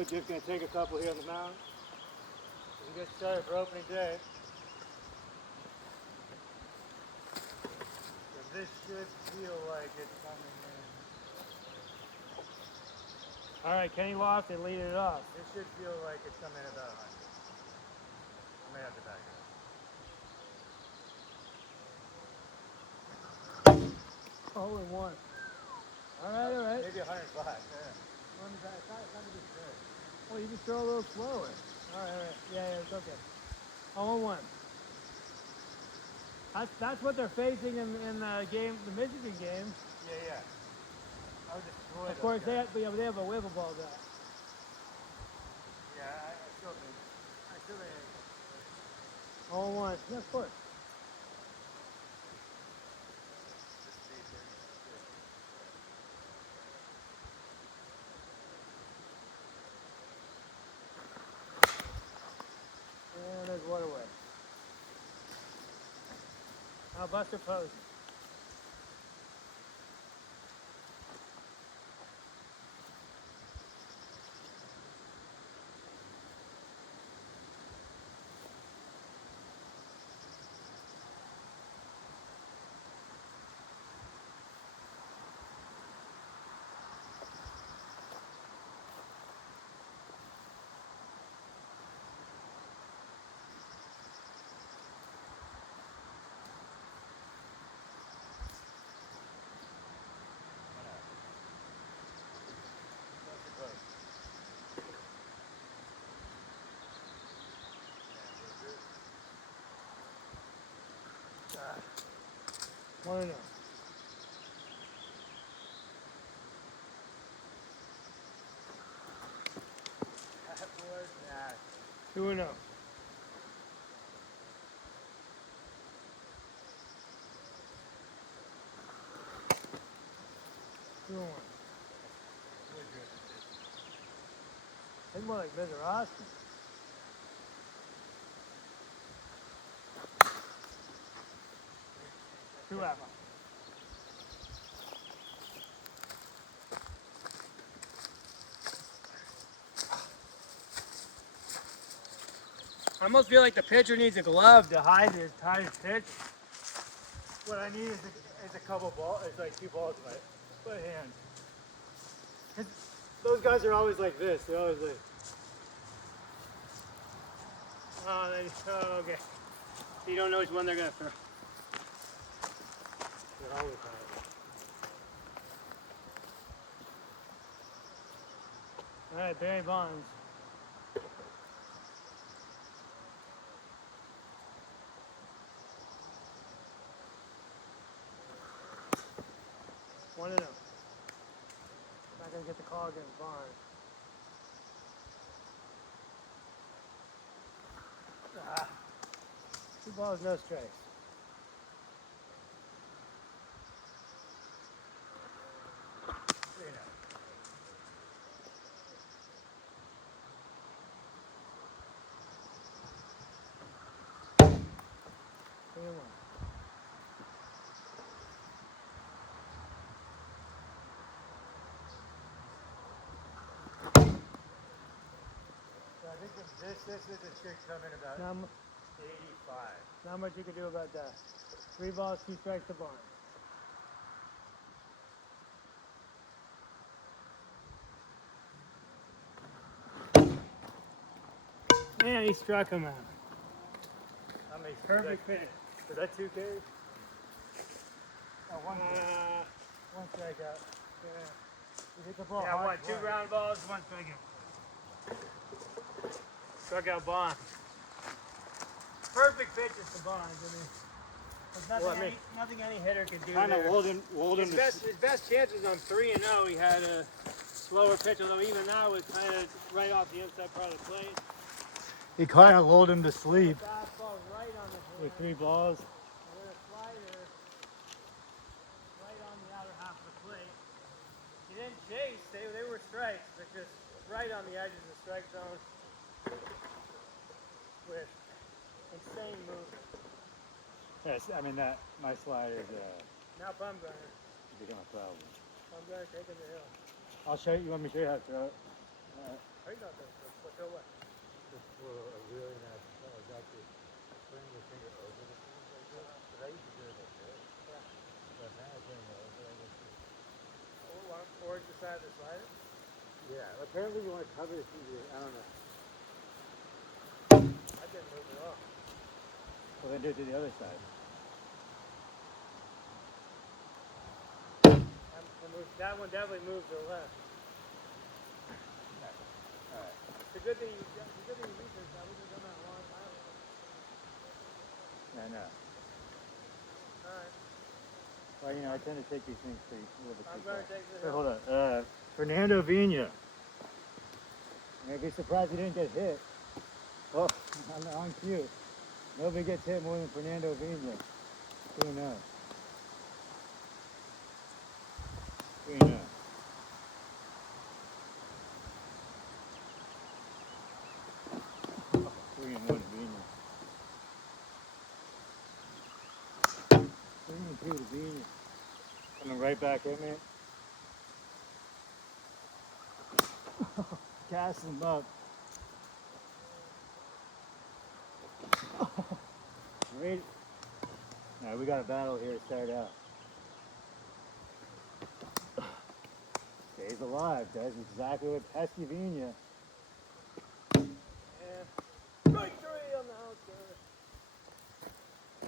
We're just going to take a couple here on the mound and get started for opening day. So this should feel like it's coming in. All right, Kenny lost and lead it off. This should feel like it's coming in about 100. I may have to back it up. Oh, and one. All right. Maybe 105. Yeah. It's not to be good. Well, you just throw a little slower. All right. Yeah, it's okay. 0-1. That's what they're facing in the game, the Michigan game. Yeah. I would destroy Of course, they have a Wiffleball guy. Yeah, I still think. 0-1. Yeah, of course. And there's one away. Now Buster Posey. One and 0. That was nasty. 2-0. It's more like Mr. Austin. Two out. I almost feel like the pitcher needs a glove to hide his pitch. What I need is a couple balls. It's like 2 balls in my hand. Those guys are always like this. They're always like. Oh, okay. You don't know which one they're gonna throw. They're always high. All right, Barry Bonds. One and 0. Not gonna get the call against Bonds. 2 balls, no strikes. I think this should come in about 85. Not much you can do about that. 3 balls, 2 strikes to Bonds. Man, he struck him out. Perfect pitch. Was that 2 Ks? Oh, one strikeout. Yeah. You hit the ball. Yeah, hard. 2 ground balls, 1 strikeout. Struck out Bonds. Perfect pitches to Bonds. I mean, there's nothing any hitter can do. Kind of lulled him. His best chances on 3-0. He had a slower pitch, although even that was kind of right off the inside part of the plate. He kind of lulled him to sleep. Fastball right on the With 3 balls. with a slider right on the outer half of the plate. He didn't chase. They were strikes, but just right on the edge of the strike zone with insane movement. Yes, I mean my slider is Now Bumgarner. become a problem. Bumgarner taking the hill. I'll show you. You want me to show you how to throw it? Are you not the what? Just for a really nice smell. Is actually putting your finger over the things like this. Because I used to do it like this. Yeah. But now I'm putting it over like this. Or decide to slide it? Yeah, apparently you want to cover the TV. I don't know. I didn't move it off. Well, then do it to the other side. That one definitely moved to the left. Alright. It's a good thing you researched that. We could have done that a long time ago. I know. Alright. Well, you know, I tend to take these things pretty a little bit too I'm going far. to take this. Wait, hold on. Fernando Vina. You'd be surprised he didn't get hit. Oh, on cue. Nobody gets hit more than Fernando Vina. Who knows? Who knows? 3-1 Vina. 3-2 to Vina. Coming right back at me. Cast him up. Great. Now we got a battle here to start out. Stays alive. Does exactly what Pesky Vina. Right three on the outfield.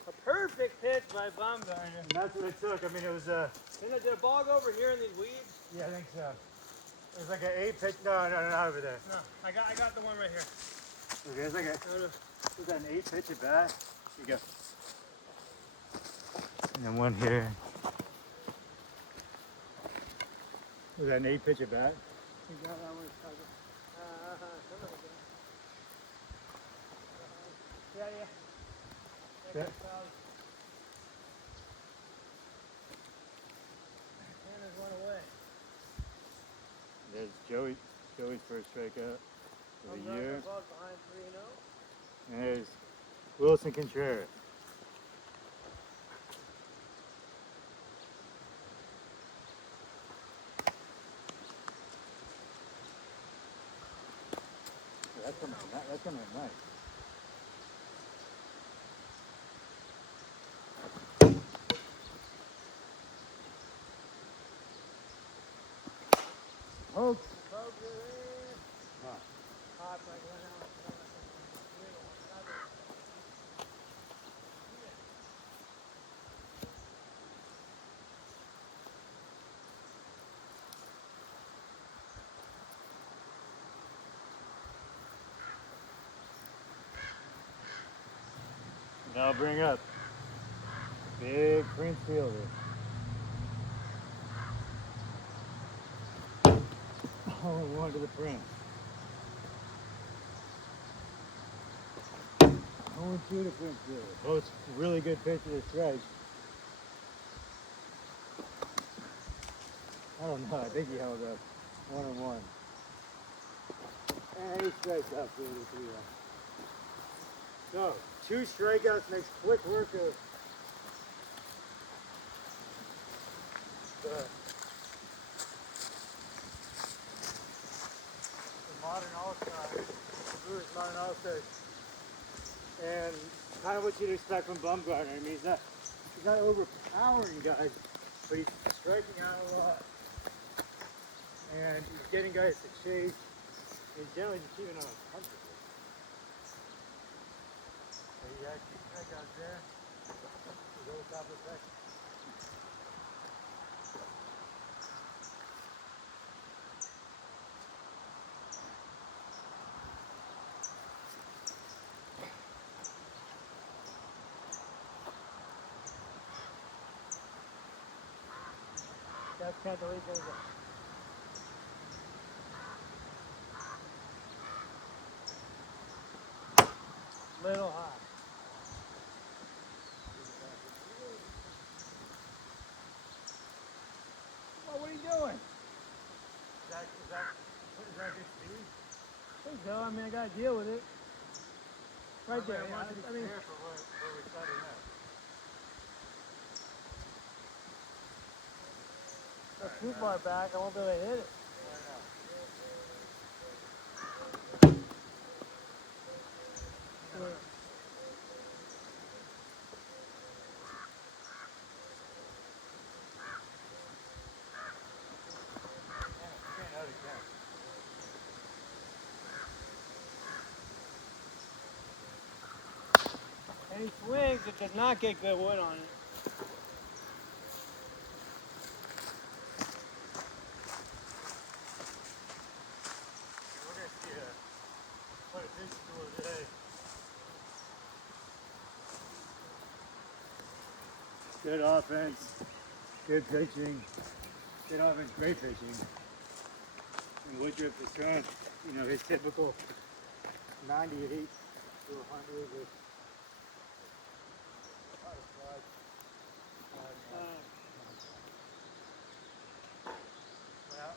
A perfect pitch by Baumgartner. And that's what it took. I mean, it was Did the ball go over here in these weeds? yeah, I think so. It was like an 8 pitch. No, not over there. No, I got the one right here. Okay, it's like a. Was that an 8 pitch at bat? Here you go. And then one here. Was that an 8 pitch at bat? You got that one covered. Yeah. Yeah. Hannah's one away. There's Joey's first strikeout of the year. Behind 3-0. And there's Wilson Contreras. That's coming in nice. Folks. Hot like one out. Now I'll bring up big Prince fielder. Oh, one to the Prince. 0-2 to Prince fielder. Both really good pitch to the strike. I don't know. I think he held up 1-1. And he strikes out for the 3-1. So, 2 strikeouts makes quick work of the modern all-stars, Brewers modern all-stars, and kind of what you'd expect from Bumgarner. I mean, he's not overpowering guys, but he's striking out a lot, and he's getting guys to chase. He's generally just keeping them uncomfortable. So he had 2 strikeouts there. He's over top of the second. That's kind of the way it goes. Little high. Well, what are you doing? Is that good speed? I think so. I mean, I got to deal with it. Right there. I want to be I mean, fair for where we're starting out. that's too far back. I won't be able to hit it. When he swings, it does not get good wood on it. We're going to see quite a big score today. Good offense, good pitching. Good offense, great pitching. And Woodruff is throwing, his typical 98 to 100 with a lot of slides. Well,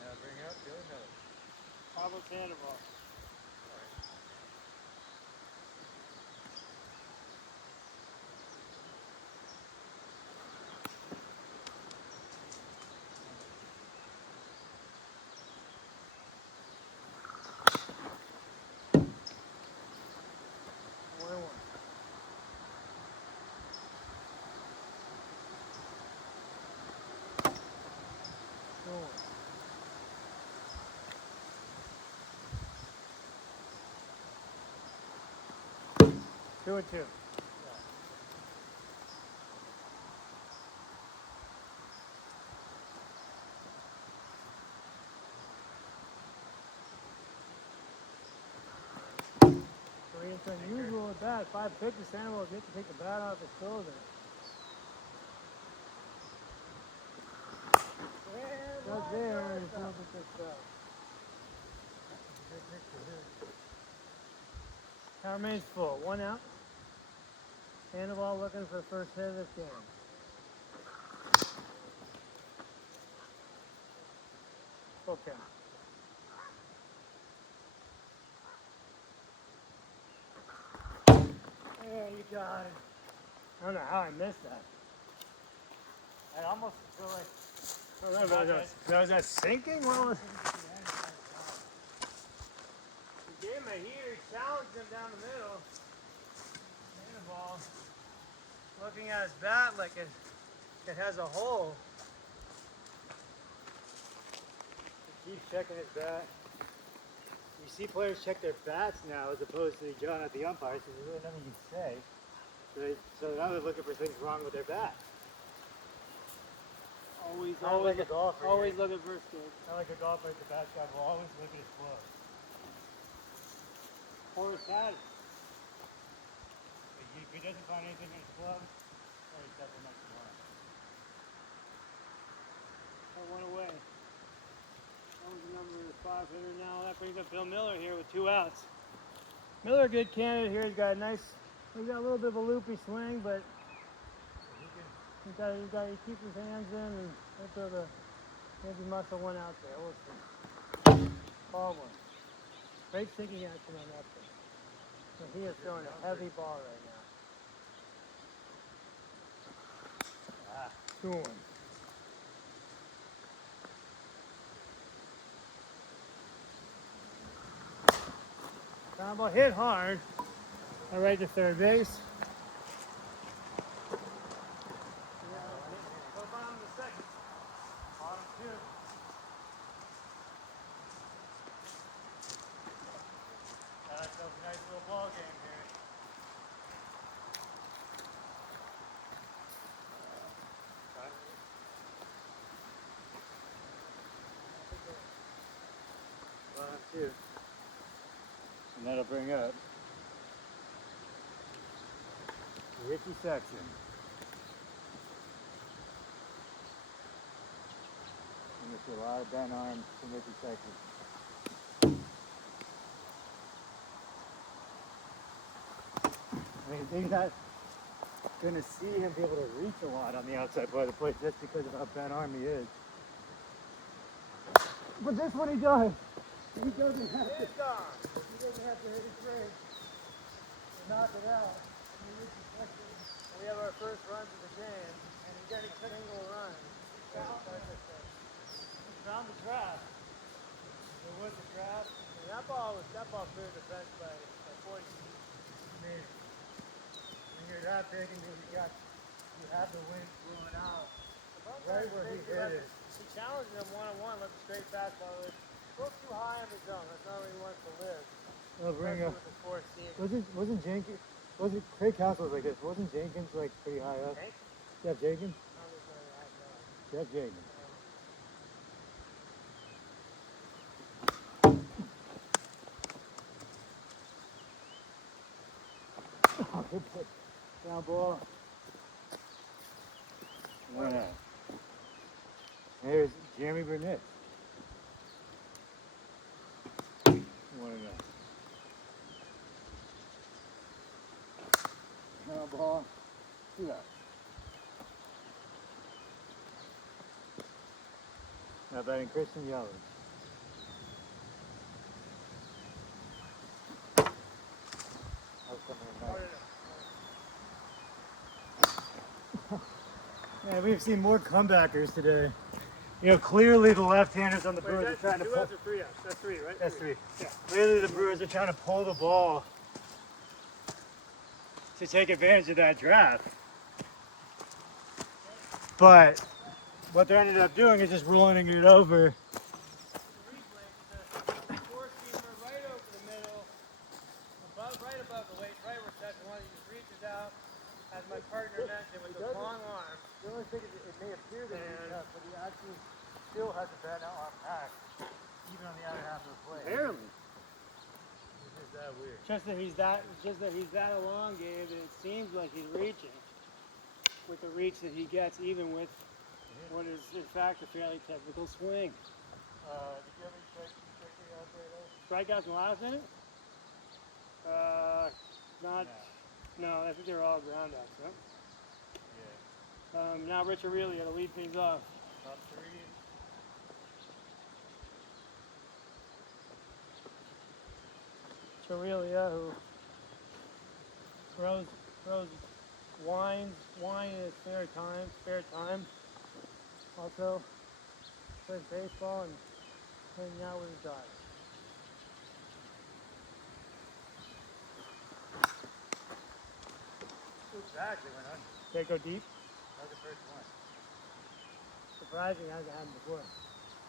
now bring up, do another. Pablo Sandoval. Two and two. It's unusual at bat. 5 pitches, Sandoval get to take the bat off his shoulder. That's there, and it's not picked up. Count remains full. 1 out. Sandoval looking for the first hit of this game. Full count. There you got it. I don't know how I missed that. I almost feel like Was that sinking? What was he gave him a heater, he challenged him down the middle. Sandoval looking at his bat like it has a hole. he keeps checking his bat. You see players check their bats now as opposed to yelling at the umpires, so there's really nothing you can say. So now they're looking for things wrong with their bat. Always like a golfer. Always looking for a stick. Not like a golfer at the bat shop will always look at his glove. Or his bat. If he doesn't find anything in his glove, or he's definitely not the one. That one away. That was number 5 hitter now. That brings up Bill Miller here with 2 outs. Miller, a good candidate here. He's got a little bit of a loopy swing, but he keeps his hands in and maybe muscle one out there. We'll see. Ball one. Great sinking action on that thing. So he is throwing a heavy ball right now. 2-1. Sandoval hit hard. All right to third base. Nice little ball game here. Bottom 2. And that'll bring up Ricky Sexton. And you'll see a lot of bent arms from Ricky Sexton. I mean, they're not going to see him be able to reach a lot on the outside part of the plate just because of how bent arm he is. But this one he does. He doesn't have to. He doesn't have to hit his break to knock it out. We have our first runs of the game, and he got a single run. He found the trap. There was a trap. And that ball cleared the fence by 40 feet. I mean, when you're that big and you have the wind blowing out right where he hit it. He challenged him one-on-one, left a straight fastball. It was a little too high on the zone. That's not where he wants to live. I'll bring up. With the fourth seam. Wasn't wasn't Craig Castle was like this? Wasn't Jenkins like pretty high up? Jeff Jenkins? Jeff Jenkins. Oh, good pitch. Down ball. One out. There's Jeremy Burnett. One out. Down ball. 2 out. Now batting Christian Yelich. Yeah, we've seen more comebackers today. You know, clearly the left-handers on the Brewers are trying to pull. 2 outs or 3 outs? That's 3, right? That's 3. Yeah. Clearly the Brewers are trying to pull the ball to take advantage of that draft. But what they ended up doing is just rolling it over. Four-seamer right over the middle, right above the weight, right where second one. He just reaches out, as my partner mentioned, with the long arm. The only thing is it may appear that he's up, but he actually still has a bad arm pack, even on the other half of the play. Barely. It's just that weird. Just that he's that elongated, and it seems like he's reaching with the reach that he gets, even with what is in fact a fairly technical swing. Did you have any striking out there though? Strikeouts in the last inning? No, I think they're all ground outs, huh? Yeah. Now Rich Aurelio to lead things off. Top 3. Aurelio, who throws wine in his spare time. Also plays baseball and hanging out with his daughter. Exactly, went under. They go deep. That was the first one. Surprising, hasn't happened before.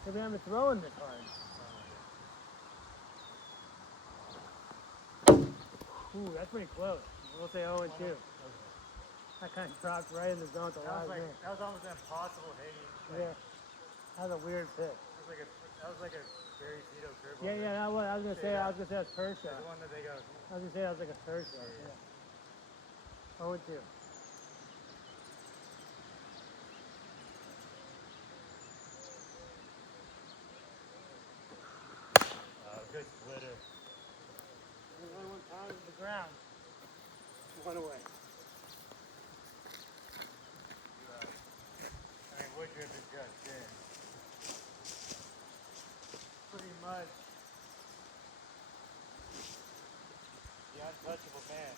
Maybe I'm throwing this hard. Ooh, that's pretty close. We'll say 0 and 2. That kind of dropped right in the zone at the last minute. That was almost an impossible hitting. Yeah. That was a weird pitch. That was like a Barry Zito curveball. Yeah, I was gonna say that's first shot. The one that they got. I was gonna say that was like a third shot. Yeah. 0 and 2. Good splitter. There's only 1 pound to the ground. 1 away. I mean, Woodruff is just there. Pretty much the untouchable man.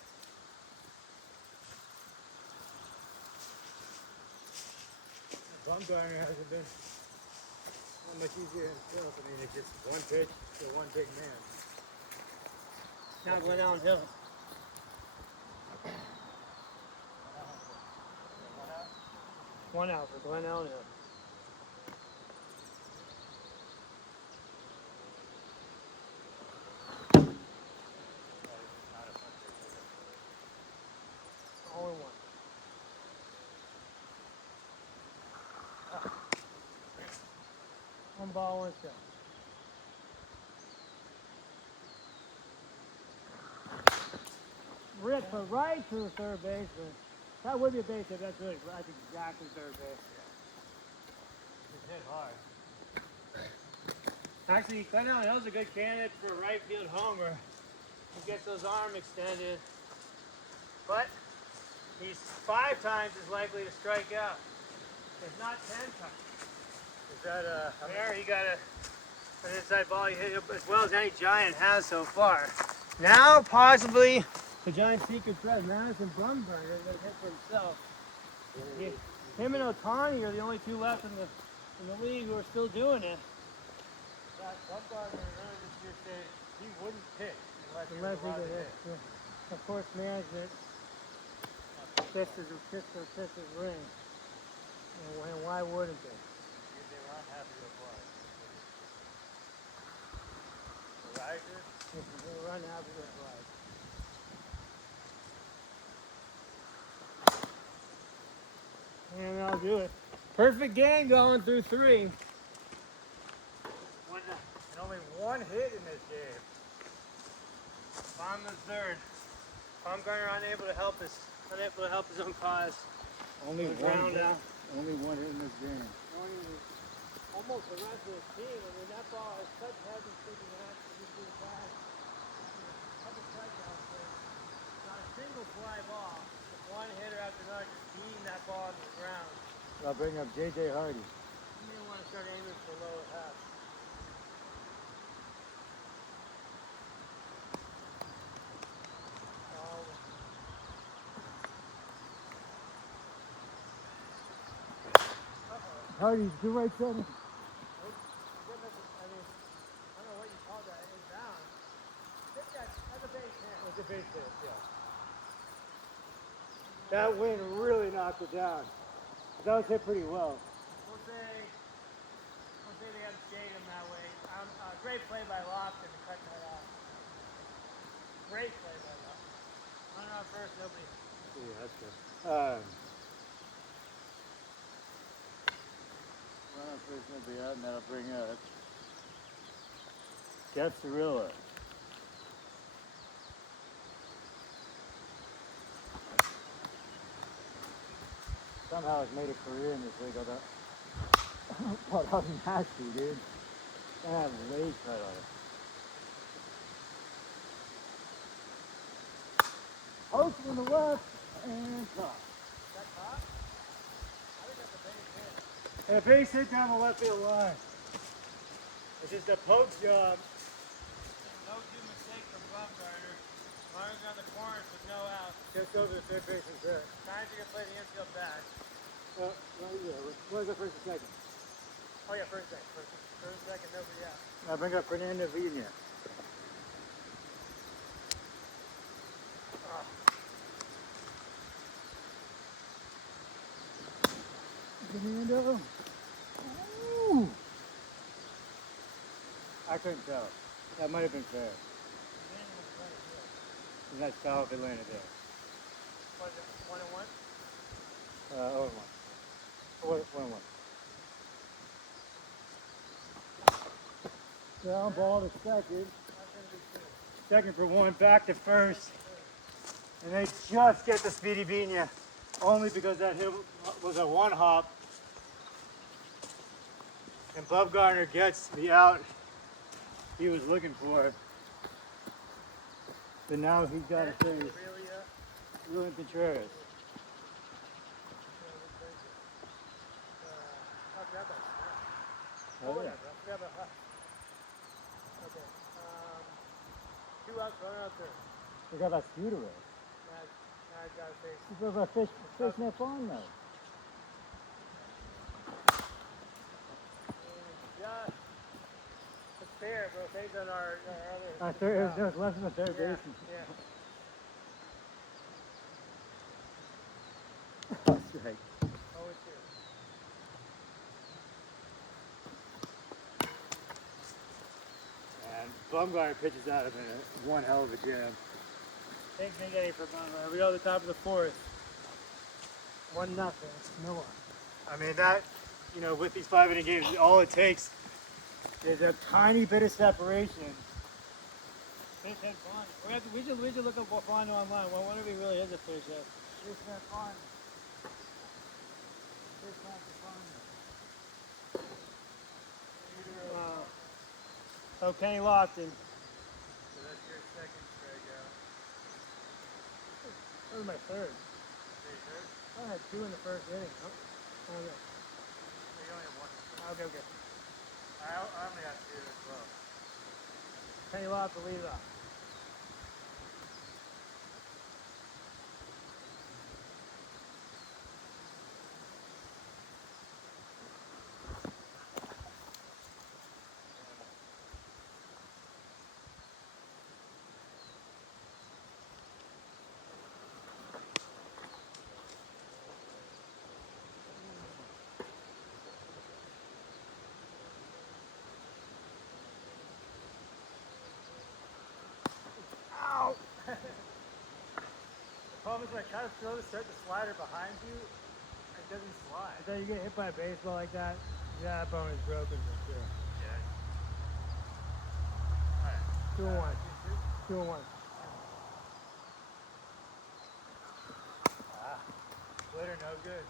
Bumgarner hasn't been much easier himself. I mean, it's just one pitch to one big man. Now going downhill. One out for Glenn Elliott. All in 1. One ball, 1 strike. Rip but right to the third baseman. That would be a base hit. That's really right exactly third base. It's hit hard. Actually, Glenn Hill's a good candidate for a right field homer. He gets those arms extended, but he's 5 times as likely to strike out, if not 10 times. Is that There, he got an inside ball he hit as well as any Giant has so far. Now, possibly, the Giant secret threat, Madison Bumgarner, is going to hit for himself. Him and Ohtani are the only 2 left in the league who are still doing it. Bumgarner earlier this year said he wouldn't pitch unless he Unless was he allowed could to hit. hit. Yeah. Of course, management kissed his ring. And why wouldn't they? They were unhappy with what? The Risers? They were unhappy with life. do it. Perfect game going through 3. And only one hit in this game. On the 3rd. Baumgartner unable to help his own cause. Only Goes one round hit. out. Only one hit in this game. Almost the rest of the team. I mean, that ball is such heavy sticking action. You see that. A couple strikeouts, but not a single fly ball. Just one hitter after another, just beating that ball to the ground. I'll bring up J.J. Hardy. You may want to start aiming for lower half. Hardy, do right center. I mean, I don't know what you call that. It's down. I think that's a base hit. It's a base hit, yeah. That wind really knocked it down. That was hit pretty well. We'll say they unscathed him that way. Great play by Lofton to cut that off. Great play by Lofton. Runner on first, nobody. Yeah, that's good. Well, first gonna be out, and that'll bring up Jeff Cirillo. Somehow has made a career in this league. Well, that was nasty, dude. That had legs right on it. Post from the left and top. That top? I think that's a base hit. And a base hit down the left field line. It's just a poke job. No two mistake from Baumgartner. Runners on the corners with no out. Just over the third baseman's there. Times you can play the infield back. Right here. Where's the first and second? Oh, yeah, first second. First second, nobody out. Now bring up Fernando Villa. Fernando. Ooh. I couldn't tell. That might have been fair. Nice foul if it landed there. Was it 1-1? 0-1. 1-1. Ground ball to second. Second for 1, back to first. And they just get the Speedy Bina. Only because that hit was a one hop. And Baumgartner gets the out he was looking for. But now he's got to face William Contreras. Oh, yeah. Okay. 2 outs, runner out there. We got that scooter race. Now I gotta face. This was our fishnet farm though. Just it's fair, bro. Based on our other. Our third, it was less than a third Yeah, baseman. yeah. That's right. Oh, it's here. And Baumgartner pitches out of it. One hell of a jam. Big inning for Baumgartner. We go to the top of the 4th. 1-0. No one. I mean that, with these 5 inning games, all it takes is a tiny bit of separation. Fish head Fondo. We should look up Fondo online. Well, wonder if he really is a fish head. Fishnet farm. Fishnet farm. So Kenny Lofton. So that's your second strikeout. That was my third. Pretty good. I had 2 in the first inning. Oh, okay. So you only have 1. Okay. I only got 2 as well. Kenny Lofton lead it off. The problem is when I try to throw the slider behind you, I doesn't slide. So you get hit by a baseball like that, that bone is broken for sure. Yeah. Alright. 2-1. 2-1. Splitter, no good.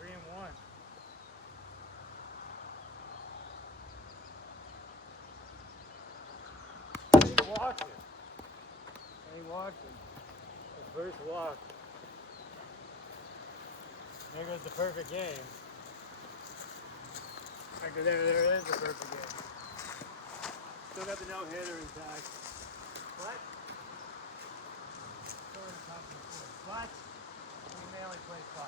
3-1. He walked it. And he walked it. His first walk. There goes the perfect game. Actually, there is the perfect game. Still got the no-hitter intact. What? What? We may only play 5.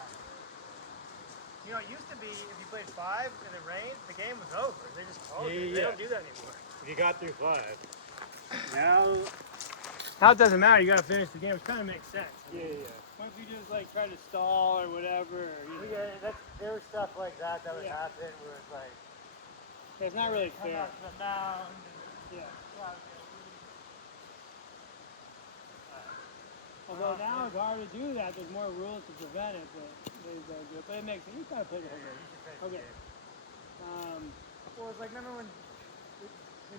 You know, it used to be if you played 5 and it rained, the game was over. They just called it. They don't do that anymore. If you got through 5. Now, Now it doesn't matter. You got to finish the game, which kind of makes sense. yeah. What if you just like try to stall or whatever? Or, you know, There was stuff like that would Yeah. happen where it's like, it's not really come fair. out to the mound. Yeah. And, Although now it's hard to do that. There's more rules to prevent it, but they don't do it. But it makes sense. You gotta play the whole game. Okay. Well, it's like, remember when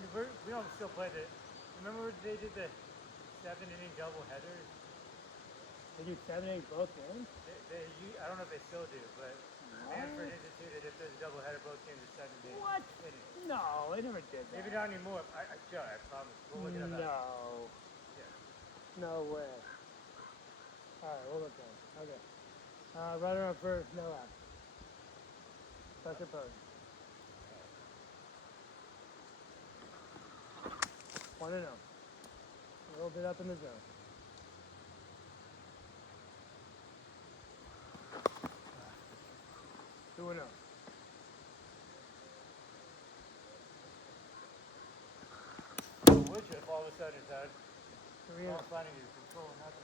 we don't still play it. Remember when they did the 7-inning double headers? They do 7 innings both games? I don't know if they still do, but Manfred instituted if there's a double header, both games are 7 innings. What? No, they never did that. Maybe not anymore. I promise. We'll look it up. No. Yeah. No way. Alright, we'll look at it. Okay. Runner on first, no out. Plus opposed. 1-0. A little bit up in the zone. Two and 0. Woodruff all of a sudden has had 3-0. all finding his control and nothing.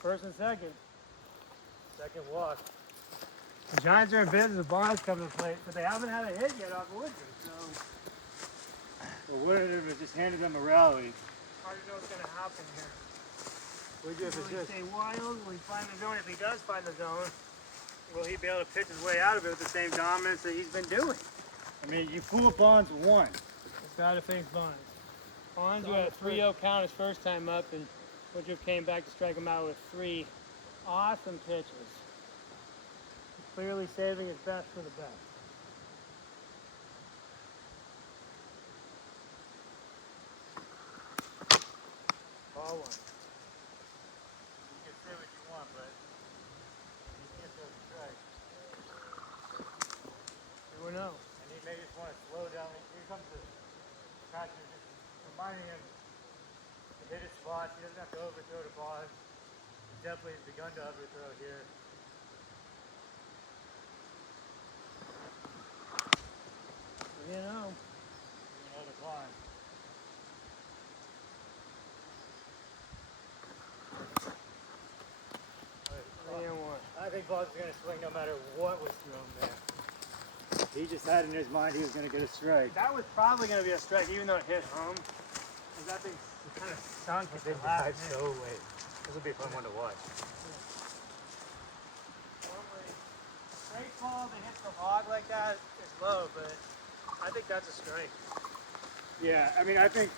First and second. Second walk. The Giants are in business. The Bonds come to the plate, but they haven't had a hit yet off of Woodruff, so Well, Woodruff has just handed them a rally. hard to know what's going to happen here. Woodruff Will is he just. stay wild? Will he find the zone? If he does find the zone, will he be able to pitch his way out of it with the same dominance that he's been doing? I mean, you fool Bonds once. He's got to face Bonds. Bonds with a 3-0 count his first time up, and Woodruff came back to strike him out with 3 awesome pitches. He's clearly saving his best for the best. Ball 1. You can say what you want, but you can't throw the strike. 2-0. And he may just want to slow down. Here comes the catcher, just reminding him to hit his spots. He doesn't have to overthrow the Bonds. He's definitely begun to overthrow here. 3-0. You know the Bonds. I think Bonds is going to swing no matter what was thrown there. He just had in his mind he was going to get a strike. That was probably going to be a strike, even though it hit home. Because that thing kind of stunk with They the last dive hit. so late. This will be a fun one to watch. Normally, straight ball that hits the log like that is low, but I think that's a strike. Yeah, I mean, I think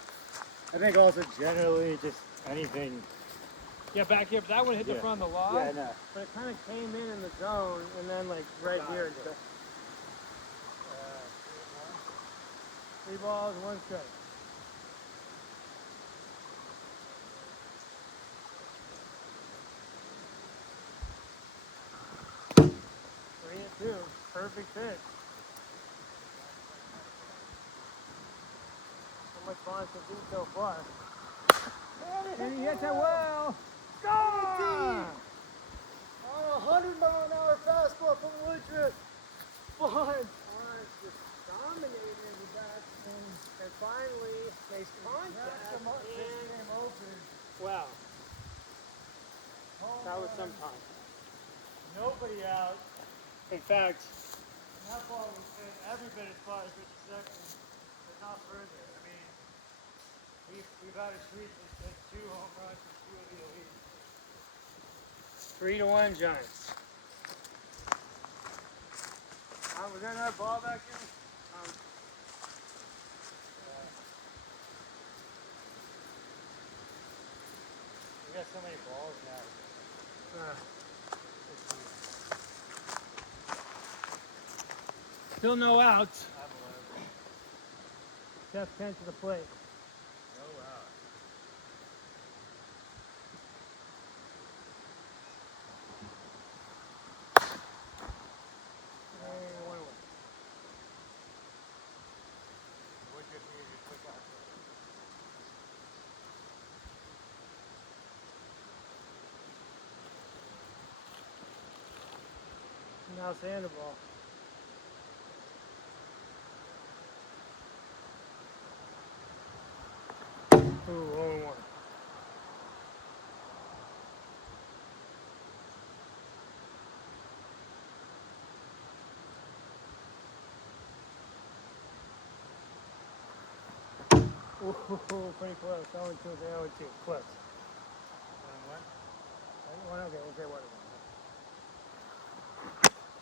also generally just anything. Yeah, back here, but that one hit the Yeah. front of the log. Yeah, no. But it kind of came in the zone, and then like right here. It's 3 balls, 1 strike. Three and 2, perfect pitch. How much Bonds can do so far? And he hits it well. Score! Oh, 100-mile-an-hour fastball from Woodruff. Bonds just dominated the batsman, and finally makes contact. Game open. Wow, that was some time. Nobody out. In fact, And that ball was hit every bit as far as Richard Sexton, but not further. I mean, We've had a streak that's 2 home runs and 2 of the elite. 3-1 Giants. Was there another ball back there? We got so many balls now. Still no outs. I believe. Jeff Kent to the plate. No out. And 1 away. Would you be a quick out there? Now Sandoval. Ooh, 0-1. Ooh, pretty close. 0-2 is 0-2. Close. What? Okay, we'll say 1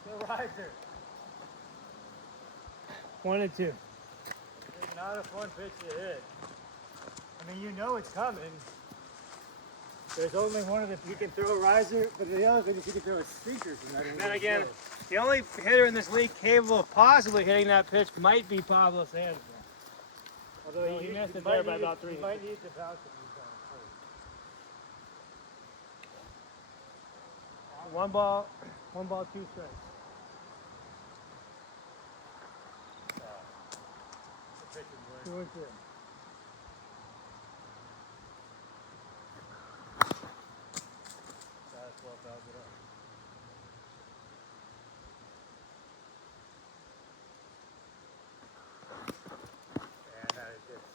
The riser. 1-2. It's not a fun pitch to hit. I mean, you know it's coming. There's only one of the. You can throw a riser, but the other thing is you can throw a sinker from that. And then again, the only hitter in this league capable of possibly hitting that pitch might be Pablo Sandoval. Although he missed it there by about 3 You might need to bounce it these times. 1 ball, 2 strikes. The pitch is 2-2. fastball fouls it up. And that is just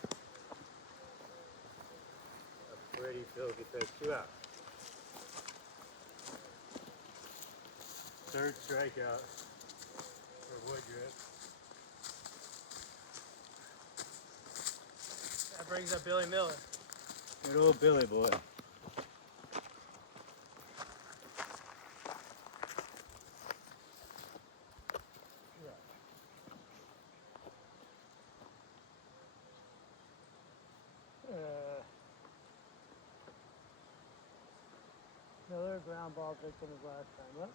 a pretty filthy pitch. 2 out. Third strikeout for Woodruff. That brings up Billy Miller. Good old Billy boy. Miller ground ball victim his last time. What?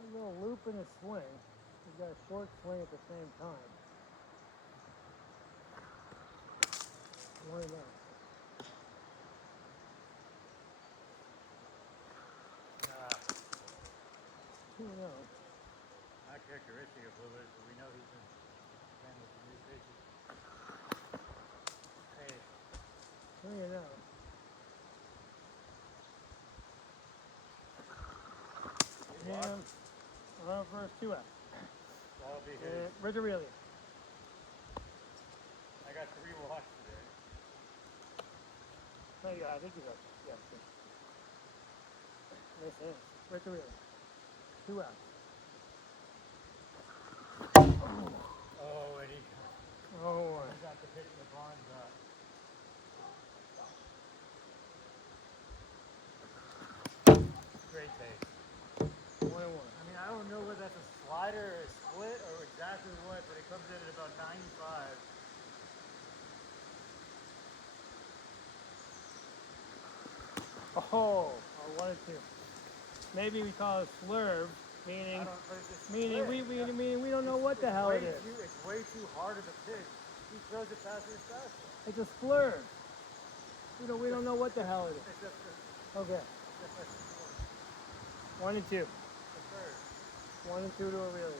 A little loop in his swing. He's got a short swing at the same time. 1-0. Nah, 2-0. not characteristic of Lewis, but we know he's been playing with some new pitches. Hey, 3-0. And on first 2 outs. that'll be his. Richard Reilly. I got 3 walks today. Oh yeah, I think he's up. Yeah. This is Richard Reilly. 2 outs. Oh, and he Oh, got the pitch the Barnes up. Great take. 1-1. I mean, I don't know whether that's a slider or a split or exactly what, but it comes in at about 95. Oh, 1-2. Maybe we call it slurve, meaning we don't know what the hell it is. It's way too hard of a pitch. He throws it past his fastball. It's a slurve. We don't know what the hell it is. Okay. 1-2. 1-2 to Aurelio.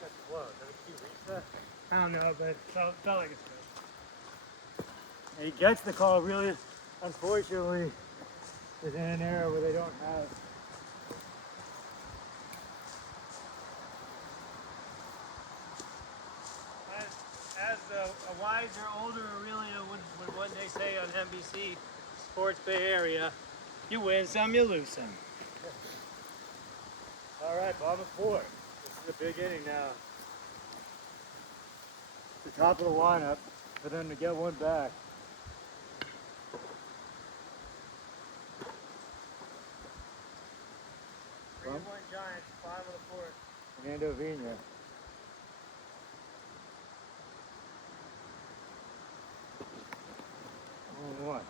That's slow. Is that a key reset? I don't know, but it felt like a slurve. And he gets the call really, unfortunately, is in an era where they don't have. As a wiser, older Aurelio would one day say on NBC Sports Bay Area, You win some, you lose some. All right, bottom of 4. This is a big inning now. The top of the lineup for them to get one back. Three to one Giants, bottom of the 4th. Fernando Vina. 1-1.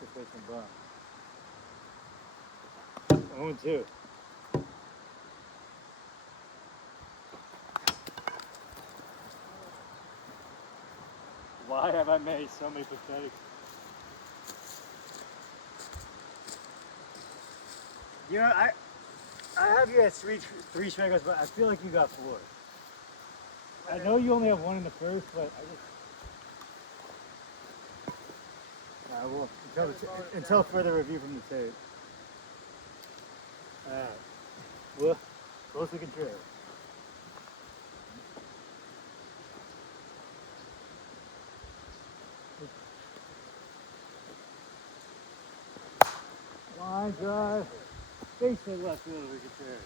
Just facing bum. 0-2. Why have I made so many pathetic? You know, I have you at three strikeouts, but I feel like you got 4. I know you only have 1 in the first, but I just. I will until further review from the tape. Well, closely contrary. Line drive. Basically left field we contrary.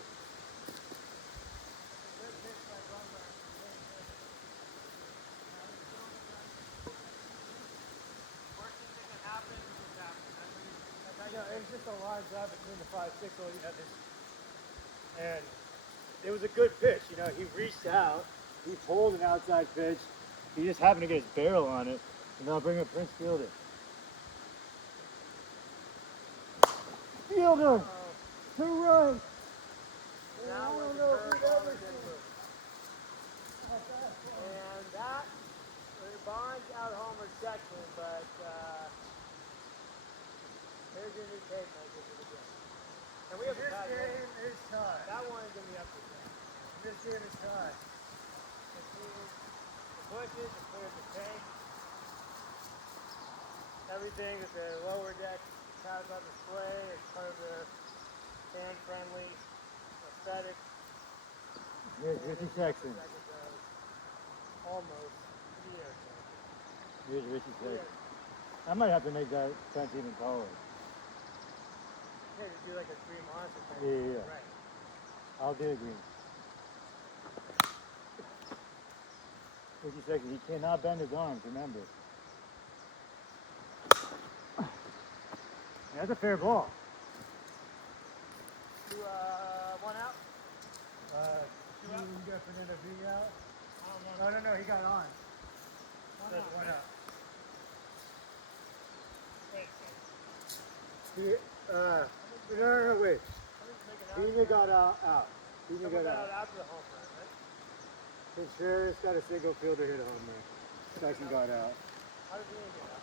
It was just a line drive between the 5-6 hole. You had this, and it was a good pitch. You know, he reached out, he pulled an outside pitch. He just happened to get his barrel on it, and they'll bring a Prince Fielder. Fielder to right. That was a curveball that didn't move. And that, Bonds out homer second, but there's your new tape measure for the game. And we have This game is tied. that one is going to be up to them. This game is tied. The bushes, it cleared the tank. Everything at the lower deck has on display as part of their fan-friendly aesthetic. Here's Richie Jackson. Almost here. Here's Richie Jackson. I might have to make that fence even taller. Yeah, to do like a green monster thing. Yeah. Right. I'll do a green. Richie Jackson, he cannot bend his arms, remember. That's a fair ball. One out? You got Fernando V out? I don't know. No, he got on. One out. One out. Wait. No, wait. Vina got out. Vina got out. After the home run, right? Contreras got a single fielder hit a home run. Tyson got out. How did Vina get out?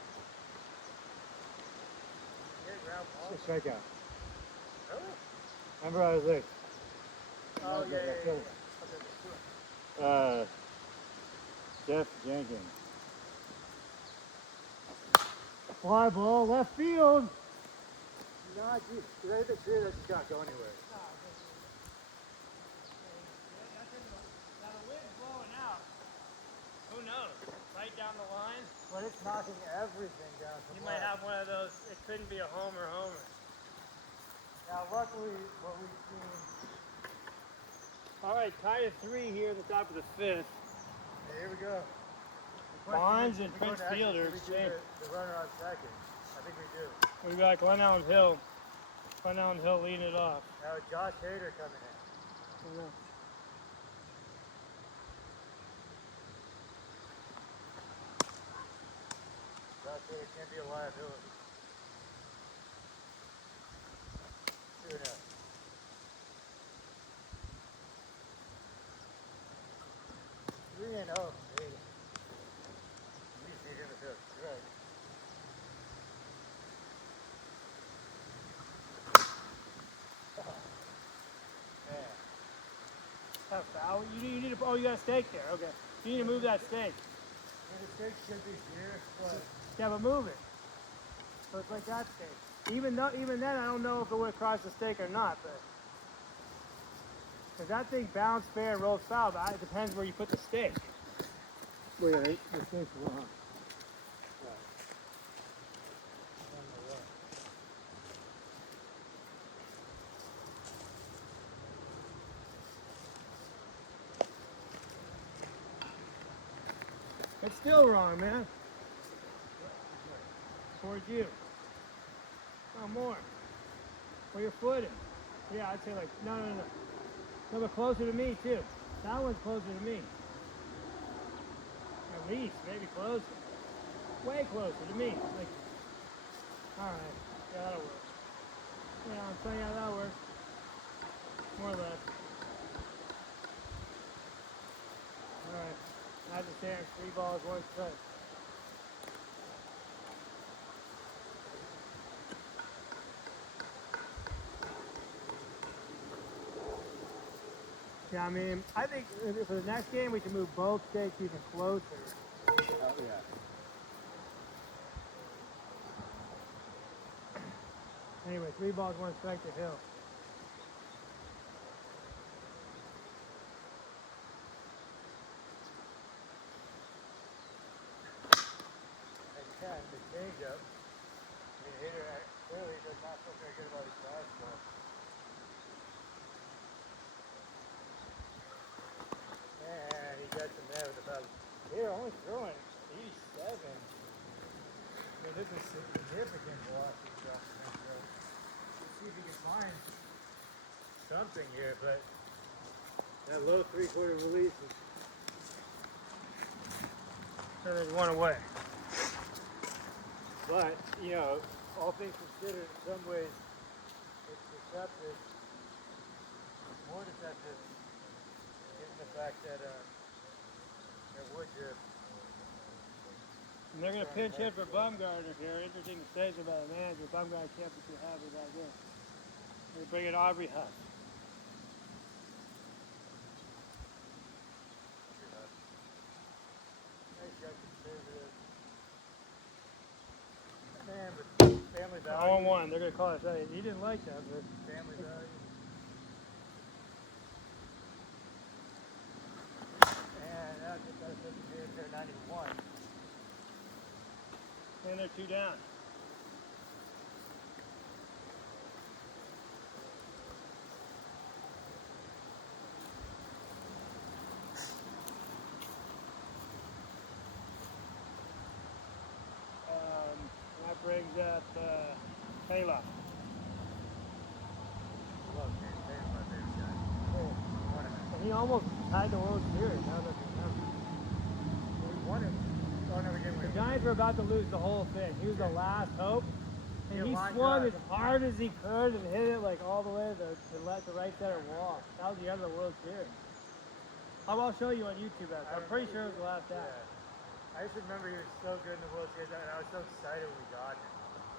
He hit a ground ball. It's a strikeout. Really? Remember I was like, Oh, yeah. Okay, Okay, let's do it. Jeff Jenkins. Fly ball, left field. Not deep. Did I hit the tree that just got go anywhere? Now the wind's blowing out. Who knows? Right down the line. But it's knocking everything down. You might have one of those. It couldn't be a homer. Now, luckily, what we've seen. All right, tied at 3 here at the top of the 5th. Here we go. Bonds and Prince Fielder The runner on second. I think we do. We got Glen Allen Hill. Glen Allen Hill leading it off. Now Josh Hader coming in. Josh Hader can't be a liability. 2-0. Three and oh, Hader. You see him in the field. You're right. That's foul. You need to. Oh, you got a stake there. Okay. You need to move that stake. The mistake should be here, but Yeah, but move it. So it's like that stake. Even then, I don't know if it would have crossed the stake or not, but because that thing bounced fair and rolled foul, but it depends where you put the stake. wait, the stake's wrong. It's still wrong, man. Towards you. No more. Where your foot is. Yeah, I'd say like, no. No, but closer to me, too. That one's closer to me. At least, maybe closer. Way closer to me. Like, alright. Yeah, that'll work. Yeah, I'm telling you how that'll work. More or less. Alright. Not the chance. 3 balls, 1 strike. Yeah, I mean, I think for the next game we can move both stakes even closer. Oh, yeah. Anyway, 3 balls, 1 strike to Hill. And you can, the changeup. I mean, the hitter clearly does not feel very good about his fastball. And he gets him there with about, here only throwing 87. I mean, this is significant velocity drop in this throw. Let's see if he can find something here, but that low 3/4 release is So there's 1 away. But, you know, all things considered, in some ways, it's deceptive. It's more deceptive given the fact that wood drip. And they're going to pinch hit for Bumgarner here. Interesting decision by the manager. Bumgarner can't be too happy about this. They bring in Aubrey Huff. Nice guy, conservative. Man, but family value. 0-1. They're going to call it. He didn't like that, but Family value. And that's a 91. and they're 2 down. That brings up Taylor. Love James Taylor, my favorite guy. And he almost tied the World Series. Now that We won it. Oh, no, we didn't the win. Giants were about to lose the whole thing. He was the last hope. And he lined swung up. as hard as he could and hit it like all the way to the right center wall. That was the end of the World Series. I'll show you on YouTube after. I'm pretty sure it was the last time. Yeah. I just remember he was so good in the World Series, and I was so excited when we got him.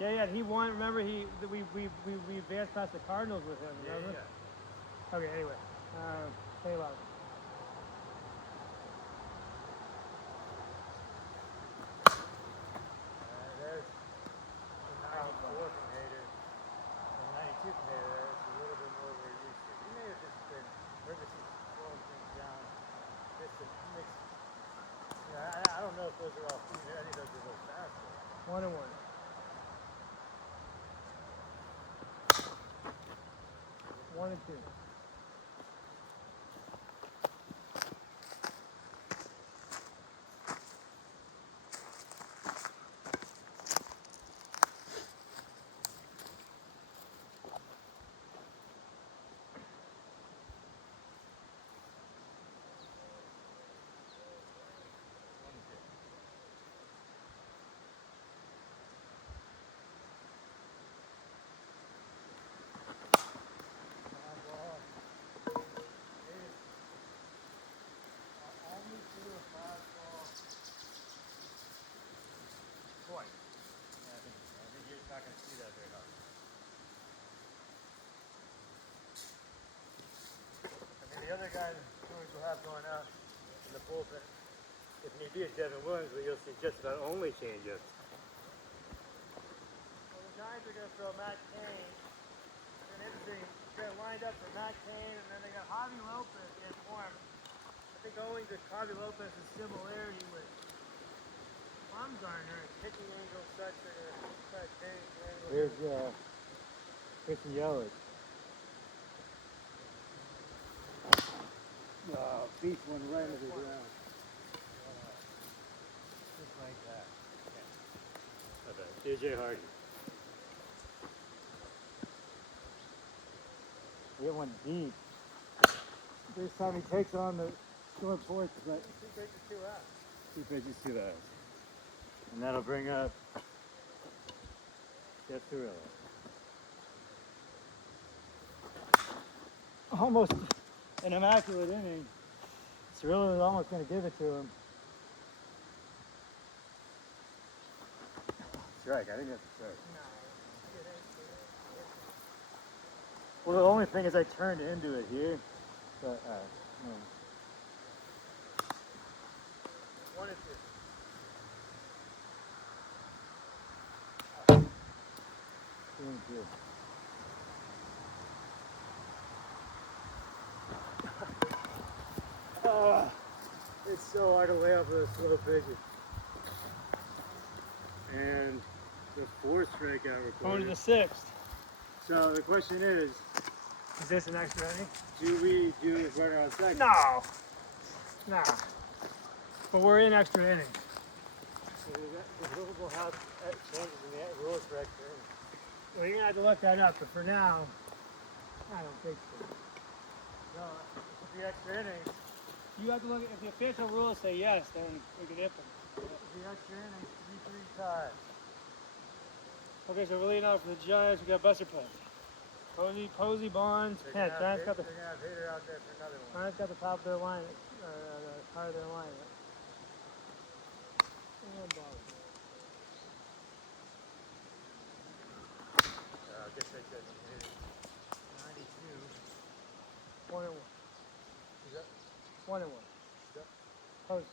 Yeah, he won. Remember, we advanced past the Cardinals with him. Remember? Yeah. Okay. Anyway, Taylor. There's the 94 from Hader. And 92 from Hader. That's a little bit more we're used to. He may have just been purposely slowing things down just to mix. I don't know if those are all. I think those are real fast. 1-1. 1-2. The other guy that we'll have going out in the bullpen, if need be, is Devin Williams, but you'll see just about only changeups. Well, the Giants are going to throw Matt Cain. And interesting, they're lined up for Matt Cain, and then they got Javi Lopez in form. I think owing to Javi Lopez's similarity with Bumgarner, kicking angle such that it's change the angle. Here's Christian Yelich. Beats one right into the ground. DJ Hardy. We hit one deep. This time he takes on the short porch, but Two pitches, 2 outs. 2 pitches, 2 outs. And that'll bring up Jeff Cirillo. Almost an immaculate inning. Cirillo is almost going to give it to him. Strike, I think that's a strike. Well, the only thing is I turned into it here. But, no. 1 and 2. Doing good. It's so hard to lay off with a slow pitcher. And the 4th strikeout Going to recorded. the 6th. So the question is this an extra inning? do we do this runner on second? No. Nah. But we're in extra innings. Does Wiffleball have changes in the rules for extra innings? Well, you're gonna have to look that up, but for now, I don't think so. No, with the extra innings, You have to look if the official rules say yes, then we can hit them. the extra innings, 3-3 tie. Okay, so we're leading off for the Giants. We got Buster Putt. Posey, Bonds, They're Kent. gonna Giants got the have Hader out there for another one. Giants got the top of their line, the part of their line. And Bonds. I guess they said 92. 1 and 1. Is that? 1 and 1. Yep. Posey.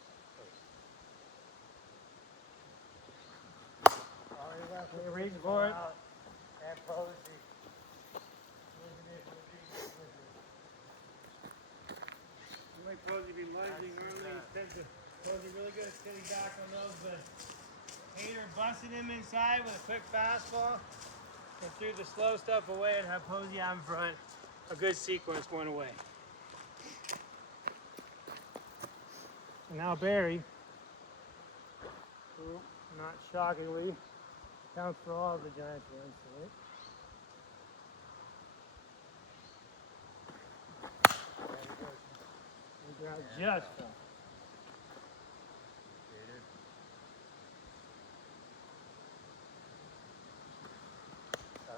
Already left Take a reach for it. out. And Posey. You like Posey be lunging early. Posey really good at sitting back on those, but Hader busted him inside with a quick fastball and threw the slow stuff away and had Posey out in front. A good sequence going away. And now Barry, who, not shockingly, counts for all of the Giants runs tonight. The ground just fell.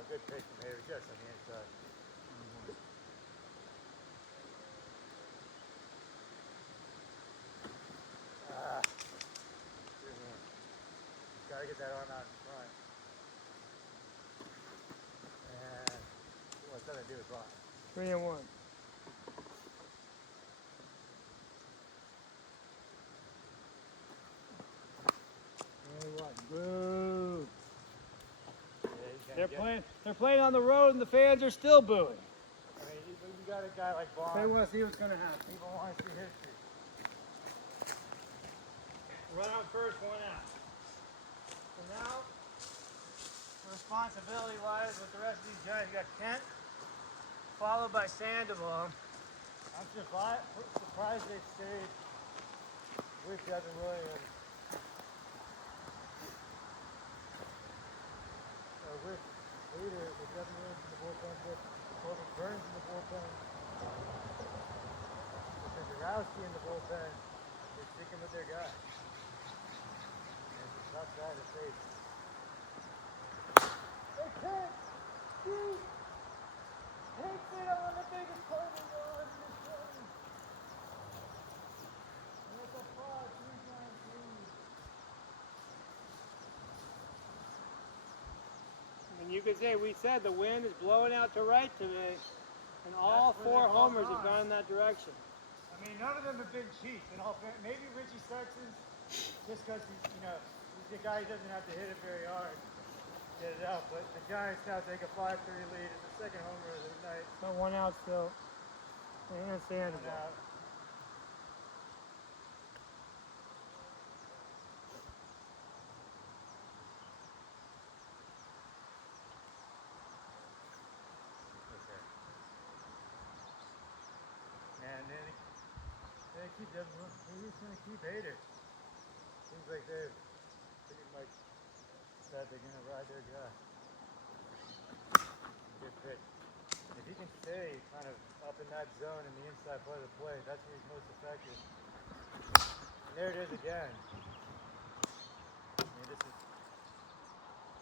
Good pitch from Hader, just on the inside. Gotta get that arm out in front. And what's that to do with block? 3 and 1. And what? Boo! They're playing on the road and the fans are still booing. I mean, you got a guy like Bond. They want to see what's going to happen. People want to see history. Run on first, 1 out. So now, responsibility lies with the rest of these guys. You got Kent, followed by Sandoval. I'm surprised they stayed with Devin Williams. With Hader, with Devin Williams in the bullpen, with Corbin Burns in the bullpen, with Zarowski in the bullpen. They're sticking with their guy. And it's a tough guy to face. They can't shoot! Takes it on the biggest home run in this game. And it's a 5-3 lead. And you could say, we said the wind is blowing out to right today. And all That's where 4 they've all homers have gone. gone in that direction. I mean, none of them have been cheap. In all fairness, maybe Richie Sexton, just because he's the guy who doesn't have to hit it very hard, get it out. But the Giants now take a 5-3 lead. It's the second homer of the night. But 1 out still. And Sandoval. One out. Okay. And then they keep them. They're just going to keep Hader. Seems like they're pretty much set, they're going to ride their guy. Good pitch. If he can stay kind of up in that zone in the inside part of the plate, that's where he's most effective. And there it is again. I mean, this is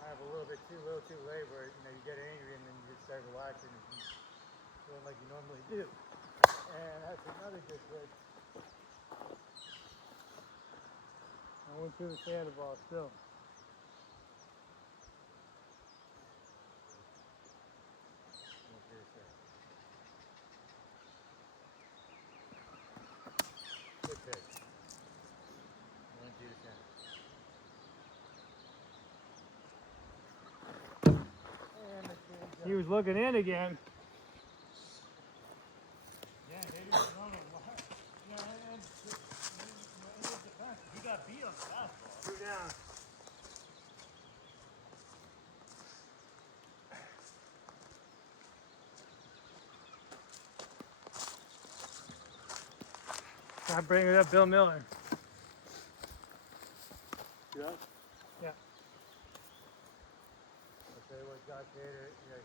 kind of a little too late where, you know, you get angry and then you just start relaxing and feeling like you normally do. And that's another good pitch. I went through the Sandoval still. Good pitch. 1-2 to center. And the change He was looking in again. yeah, maybe he's throwing a lot. Yeah, and in his defense, he got beat on the fastball. 2 down. I bring it up, Bill Miller. Yeah. Yeah. I'll tell you what, Josh Hader, you know,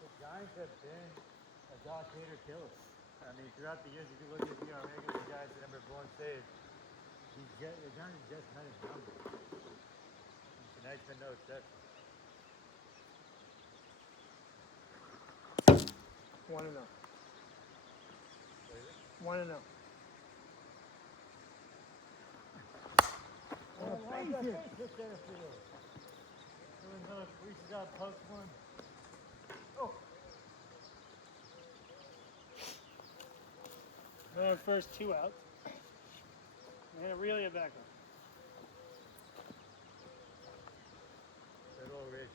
the Giants have been a Josh Hader killer. I mean, throughout the years, if you look at ERA against the Giants, the number of blown saves, the Giants just met his number. And tonight's been no exception. 1-0. What is it? 1-0. Oh, hit center field. Doing Miller reaches out, pokes one. Oh. Then first 2 outs. And really a backup. Good old Rich.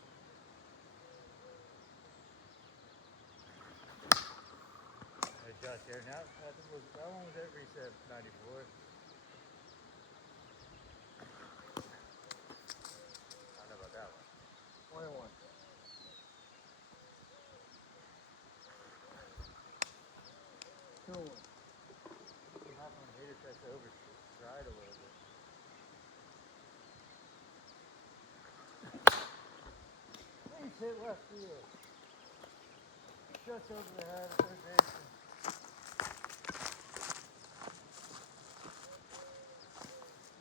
There's Josh here. Now, that one was at reset 94. I don't know about that one. 1-1. What happened when Hader tries to overstride a little bit? Please hit left field. Just over the head of third baseman.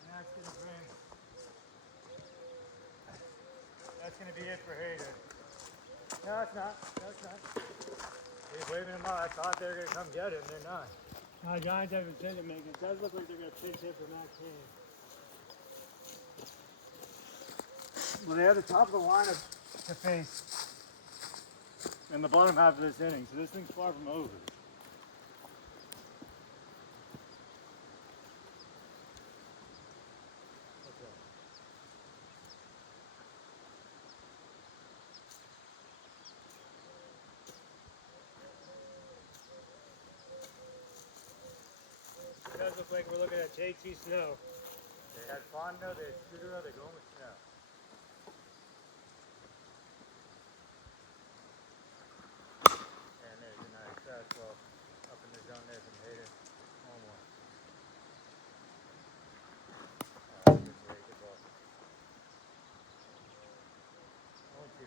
And that's gonna be it for Hader. No, it's not. No, it's not. He's waving him out. I thought they were gonna come get him. They're not. Giants haven't said to make it. It does look like they're going to pinch hit for Max Hayes. Well, they have the top of the lineup to face in the bottom half of this inning, so this thing's far from over. It does look like we're looking at JT Snow. They had Fondo, they had Sudero, they're going with Snow. And there's a nice fastball up in the zone there from Hader. 1-1. Good play, good ball. 1-2.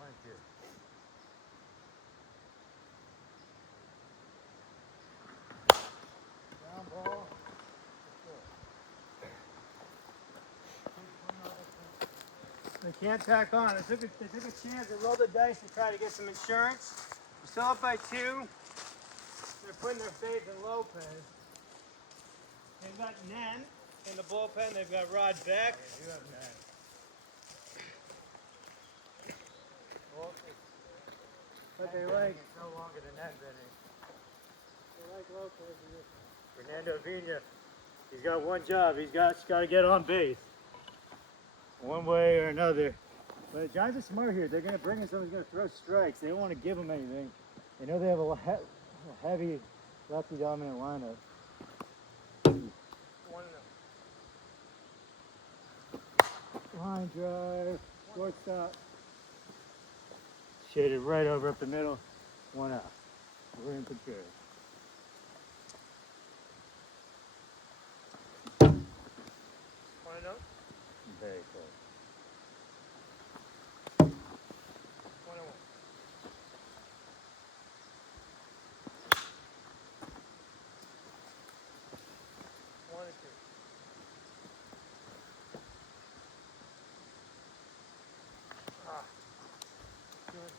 1-2. Ground ball. They can't tack on. They took a chance. They rolled the dice to try to get some insurance. We're still up by 2. They're putting their faith in Lopez. They've got Nen in the bullpen. They've got Rod Beck. You have that. Well, But they like it's no longer the net inning. Lopez. Fernando Vina, he's got one job. He's got to get on base, one way or another. But the Giants are smart here. They're going to bring in someone who's going to throw strikes. They don't want to give them anything. They know they have a heavy lefty dominant lineup. 1-0. Line drive, shortstop. Shaded right over up the middle. 1 out. We're in Contreras. want to know? Very close. 101. One and two. Ah. 2 and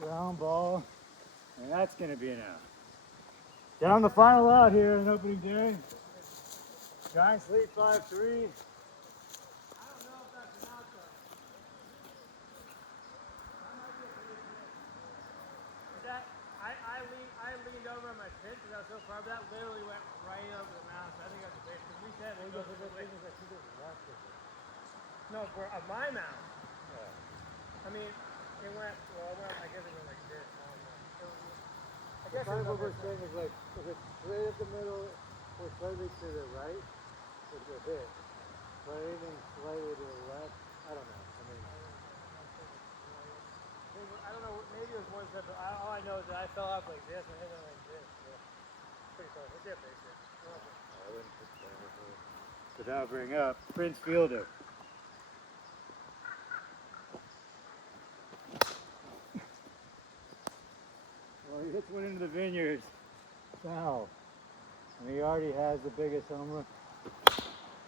2. Ground ball. And that's going to be an out. Down the final out here in opening day. Giants lead 5-3. I don't know if that's an out though. That might be a base hit. That I leaned over on my pitch because I was so far, but that literally went right over the mound. So I think that's a base because we said it goes to the wick. No, for my mound. I mean, it went. Well, I guess it went like this. I don't know. I guess Kind of what it we're saying is like, if it's straight up the middle or slightly to the right, it's a hit. But anything slightly to the left, I don't know. I mean, I don't know. Maybe it was one step. But all I know is that I fell off like this and hit it like this. So pretty close. Let's see a base hit. I wouldn't put that. So now bring up Prince Fielder. Well, he hits one into the vineyards. Foul. And he already has the biggest home run.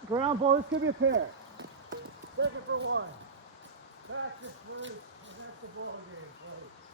Ground ball, this could be a pair. Second for one. Back to first, and that's the ball game, folks.